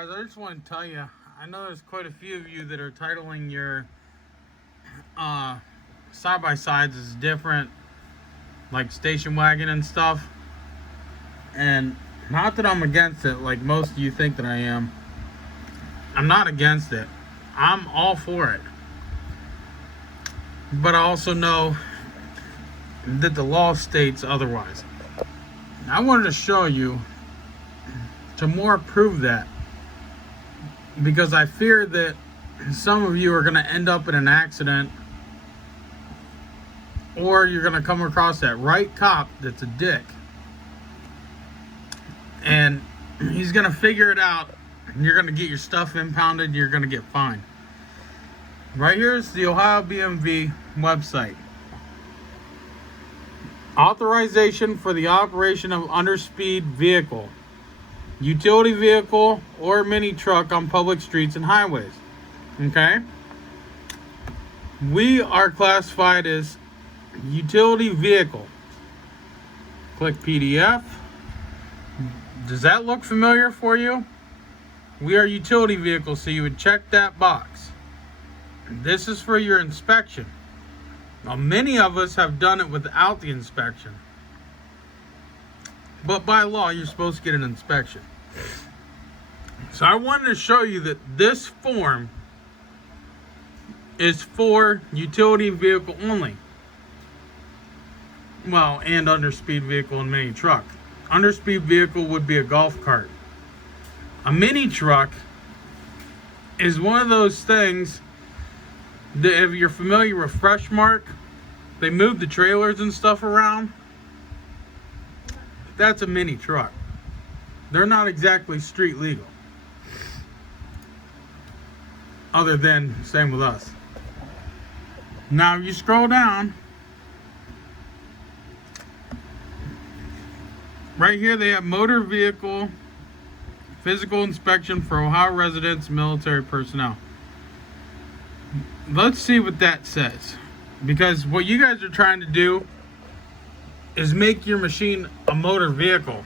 guys, I just want to tell you, I know there's quite a few of you that are titling your side-by-sides as different, like station wagon and stuff. And not that I'm against it like most of you think that I am. I'm not against it. I'm all for it. But I also know that the law states otherwise. I wanted to show you to more prove that, because I fear that some of you are going to end up in an accident, or you're going to come across that right cop that's a dick, and he's going to figure it out, and you're going to get your stuff impounded, and you're going to get fined. Right here is the Ohio BMV website. Authorization for the operation of underspeed vehicle, utility vehicle, or mini truck on public streets and highways. Okay? We are classified as utility vehicle. Click PDF. Does that look familiar for you? We are utility vehicles, so you would check that box. This is for your inspection. Now, many of us have done it without the inspection. But by law, you're supposed to get an inspection. So I wanted to show you that this form is for utility vehicle only. Well, and underspeed vehicle and mini truck. Underspeed vehicle would be a golf cart. A mini truck is one of those things that, if you're familiar with Freshmark, they move the trailers and stuff around. That's a mini truck. They're not exactly street legal. Other than, same with us. Now, if you scroll down, right here they have motor vehicle physical inspection for Ohio residents, military personnel. Let's see what that says. Because what you guys are trying to do is make your machine a motor vehicle.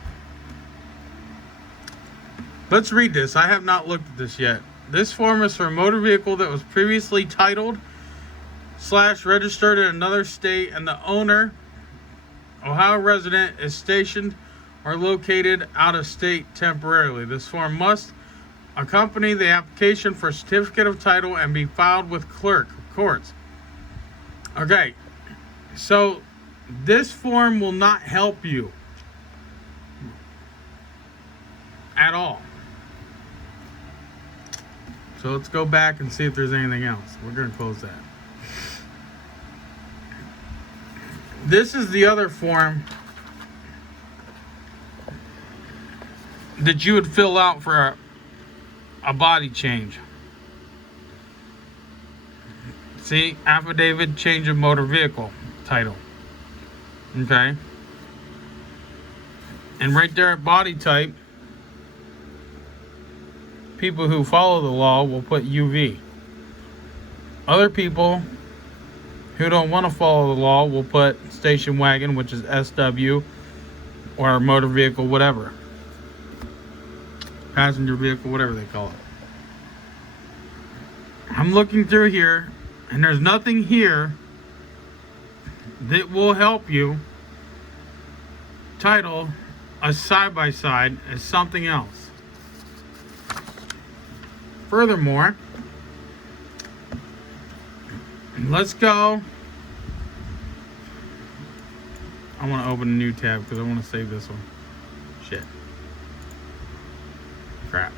Let's read this. I have not looked at this yet. This form is for a motor vehicle that was previously titled / registered in another state, and the owner, Ohio resident, is stationed or located out of state temporarily. This form must accompany the application for a certificate of title and be filed with clerk of courts. Okay, so this form will not help you at all. So let's go back and see if there's anything else. We're going to close that. This is the other form that you would fill out for a body change. See, affidavit change of motor vehicle title. Okay. And right there at body type, people who follow the law will put UV. Other people who don't want to follow the law will put station wagon, which is SW, or motor vehicle, whatever. Passenger vehicle, whatever they call it. I'm looking through here, and there's nothing here that will help you title a side-by-side as something else. Furthermore, let's go. I want to open a new tab because I want to save this one. Shit. Crap.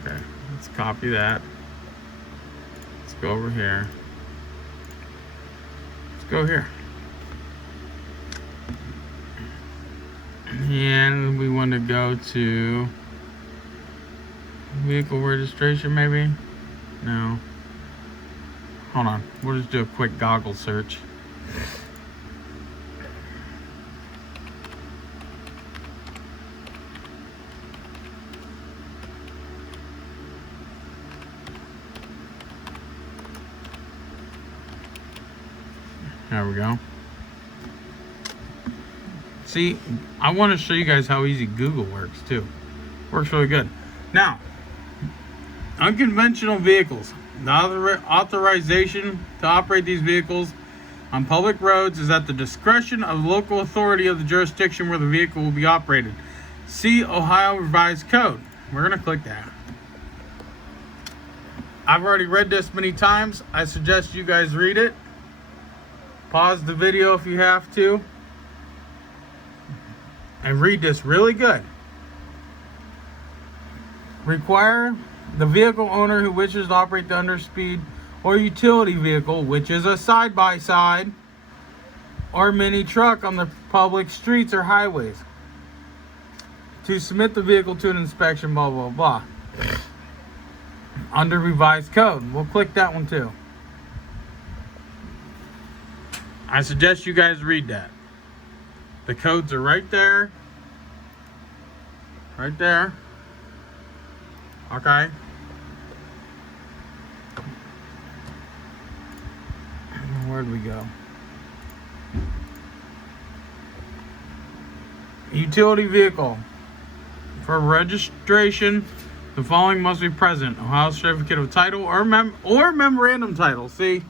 Okay, let's copy that. Let's go over here. Let's go here. And we want to go to vehicle registration, maybe? No. Hold on. We'll just do a quick Goggle search. There we go. See, I want to show you guys how easy Google works too. Works really good. Now, unconventional vehicles. The authorization to operate these vehicles on public roads is at the discretion of the local authority of the jurisdiction where the vehicle will be operated. See Ohio Revised Code. We're going to click that. I've already read this many times. I suggest you guys read it. Pause the video if you have to. And read this really good. Require the vehicle owner who wishes to operate the underspeed or utility vehicle, which is a side-by-side or mini truck on the public streets or highways, to submit the vehicle to an inspection, blah, blah, blah. Under revised code. We'll click that one too. I suggest you guys read that. The codes are right there. Right there. Okay. Where'd we go? Utility vehicle. For registration, the following must be present: Ohio certificate of title or memorandum title. See,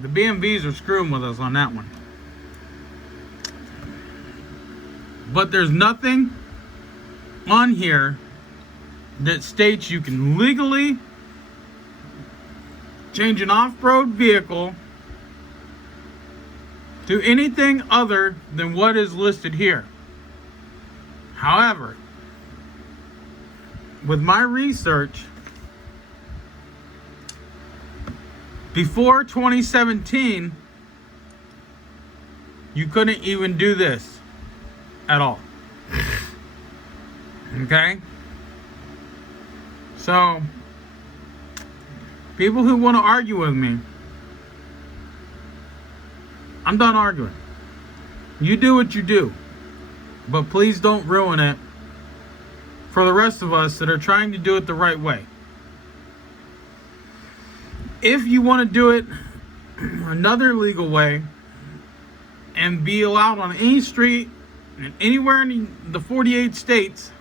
the BMVs are screwing with us on that one. But there's nothing on here that states you can legally change an off-road vehicle to anything other than what is listed here. However, with my research, before 2017, you couldn't even do this at all. Okay? So, people who want to argue with me, I'm done arguing. You do what you do, but please don't ruin it for the rest of us that are trying to do it the right way. If you want to do it another legal way and be allowed on any street and anywhere in the 48 states,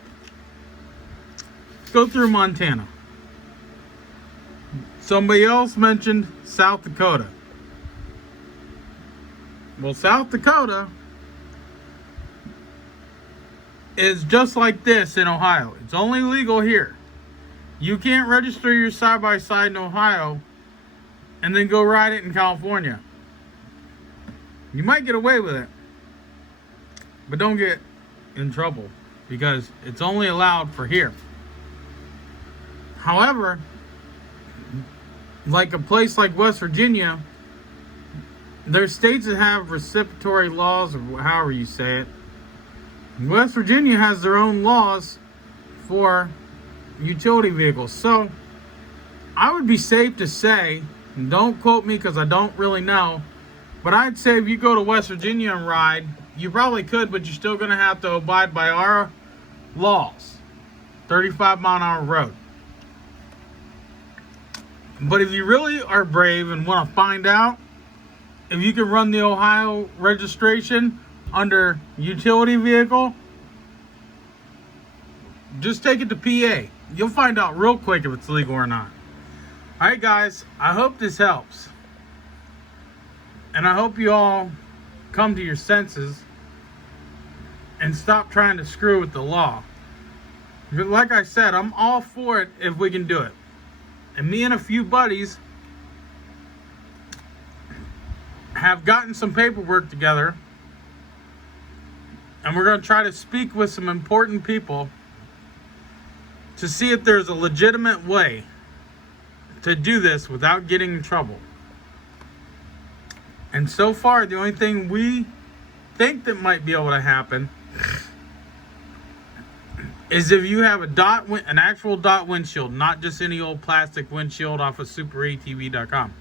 go through Montana. Somebody else mentioned South Dakota. Well, South Dakota is just like this in Ohio. It's only legal here. You can't register your side-by-side in Ohio and then go ride it in California. You might get away with it, but don't get in trouble because it's only allowed for here. However, like a place like West Virginia, there's states that have reciprocatory laws, or however you say it. West Virginia has their own laws for utility vehicles. So I would be safe to say, and don't quote me because I don't really know, but I'd say if you go to West Virginia and ride, you probably could, but you're still going to have to abide by our laws. 35-mile-an-hour road. But if you really are brave and want to find out if you can run the Ohio registration under utility vehicle, just take it to PA. You'll find out real quick if it's legal or not. Alright guys, I hope this helps. And I hope you all come to your senses and stop trying to screw with the law. But like I said, I'm all for it if we can do it. And me and a few buddies have gotten some paperwork together, and we're going to try to speak with some important people to see if there's a legitimate way to do this without getting in trouble. And so far, the only thing we think that might be able to happen is if you have an actual dot windshield, not just any old plastic windshield off of superatv.com.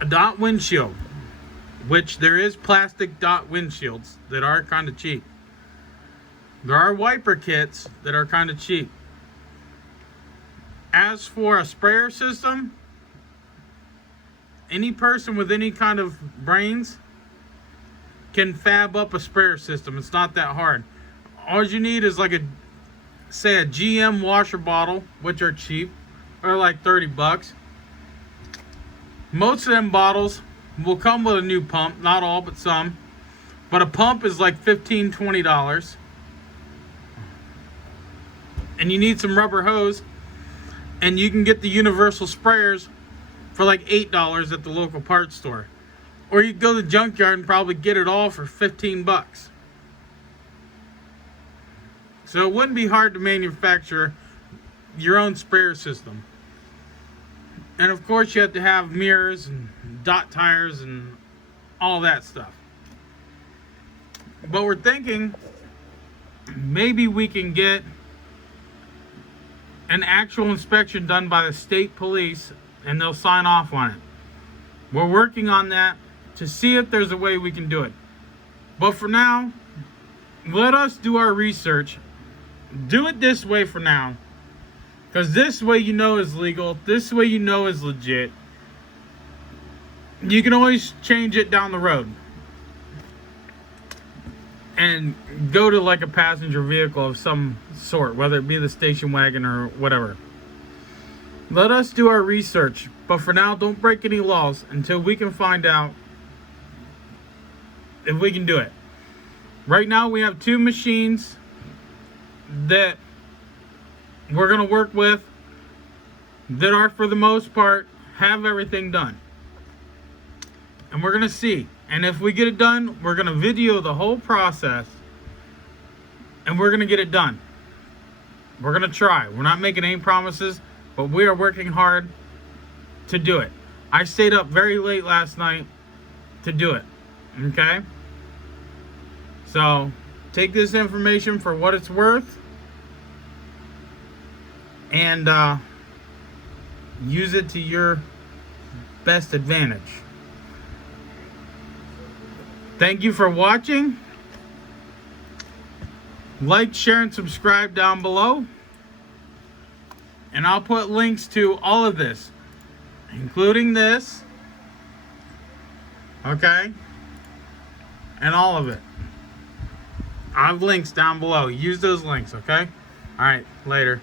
A dot windshield, which there is plastic dot windshields that are kind of cheap. There are wiper kits that are kind of cheap. As for a sprayer system, any person with any kind of brains can fab up a sprayer system. It's not that hard. All you need is like say a GM washer bottle, which are cheap, or like 30 bucks. Most of them bottles will come with a new pump, not all, but some. But a pump is like $15-20. And you need some rubber hose, and you can get the universal sprayers for like $8 at the local parts store. Or you can go to the junkyard and probably get it all for 15 bucks. So it wouldn't be hard to manufacture your own sprayer system. And of course you have to have mirrors and dot tires and all that stuff. But we're thinking maybe we can get an actual inspection done by the state police and they'll sign off on it. We're working on that to see if there's a way we can do it. But for now, let us do our research. Do it this way for now. Because this way you know is legal. This way you know is legit. You can always change it down the road. And go to like a passenger vehicle of some sort. Whether it be the station wagon or whatever. Let us do our research. But for now, don't break any laws until we can find out if we can do it. Right now we have 2 machines that we're going to work with that are, for the most part, have everything done. And we're going to see. And if we get it done, we're going to video the whole process. And we're going to get it done. We're going to try. We're not making any promises, but we are working hard to do it. I stayed up very late last night to do it. Okay? So, take this information for what it's worth. And use it to your best advantage. Thank you for watching. Like, share, and subscribe down below. And I'll put links to all of this, including this. Okay? And all of it. I have links down below. Use those links, okay? Alright, later.